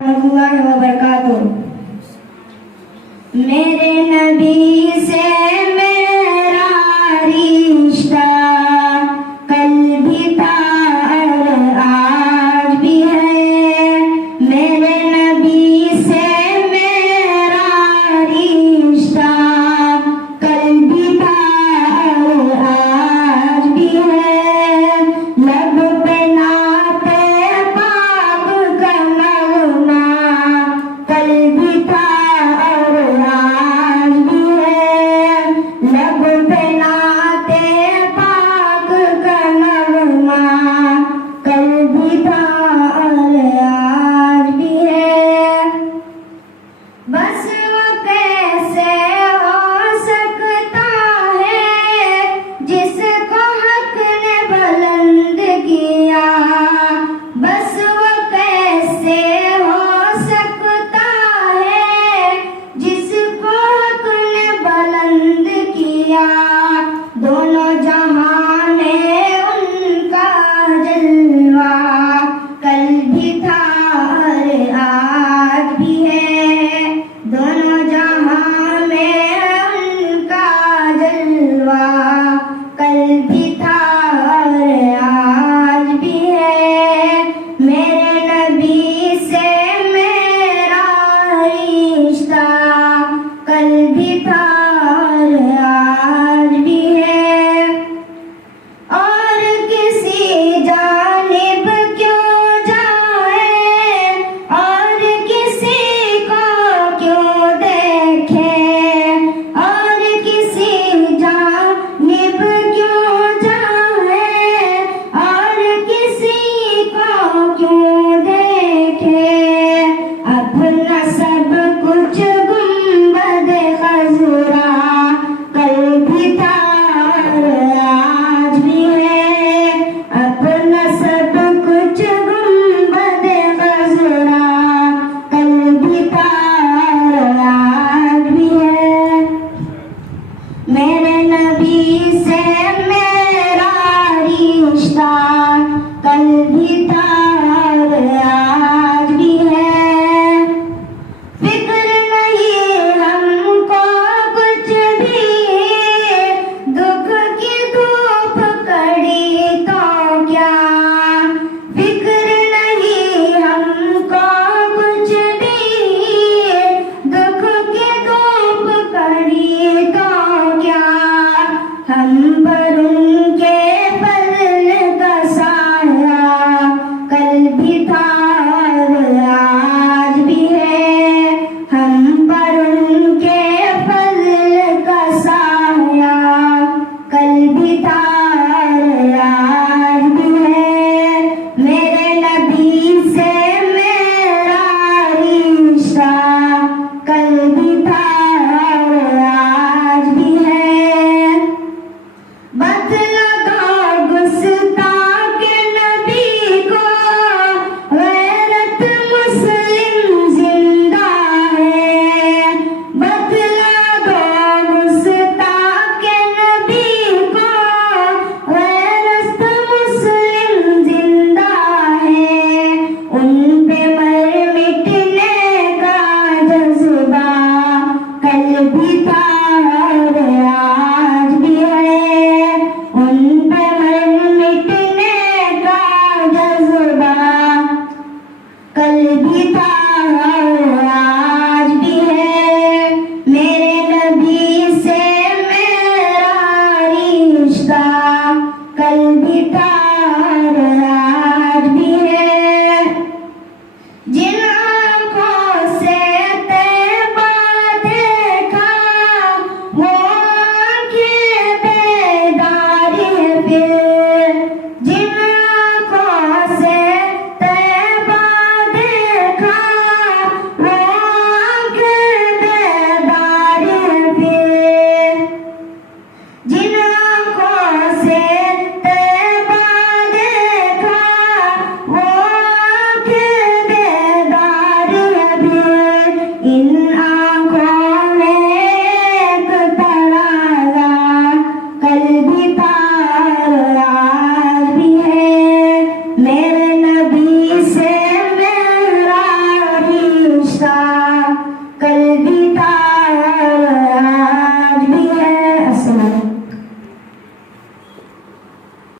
वबरकातुहू। मेरे नबी से मेरा रिश्ता कल भी था और आज भी है। मेरे नबी से मेरा रिश्ता कल भी था और आज भी है। लब पे नाते पाक का नगमा कल भी था और आज भी है। लब पे नाते पाक का नगमा कल भी था और आज भी है। बस वो कैसे हो सकता है जिसको हक ने बुलंद किया। बस वो कैसे हो सकता है जिसको हक ने बुलंद किया। दोनों जहां में उनका जलवा कल भी था और आज भी है। दोनों जहां में उनका जलवा कल भी था और आज भी है। मेरे नबी से मेरा रिश्ता कल भी था और आज भी है। और किसी जानिब क्यों जाए और किसी को क्यों देखे। और किसी जानिब क्यों जाए और किसी को क्यों देखे। अपना सब कुछ गुंबद खजूरा कल भी था और आज भी है। अपना सब कुछ गुंबद खजूरा कल भी था और आज भी है। मेरे नबी से मेरा रिश्ता कल भी था और आज भी है। फिक्र नहीं हमको कुछ भी दुख की धूप कड़ी तो क्या। फिक्र नहीं हमको कुछ भी दुख की धूप कड़ी तो क्या। हम पर उनके फजल का साया कल भी था और आज भी है। हम पर उनके फजल का साया कल भी था और आज भी है। मेरे नबी से मेरा रिश्ता कल भी था और आज भी है। बतला दो गुस्ताख नबी को गैरत मुस्लिम जिंदा है। बतला दो गुस्ताख नबी को गैरत मुस्लिम जिंदा है। उन पे मर मिटने का जज्बा कल भी था और आज भी है। उन पे मर मिटने का जज्बा कल भी था और आज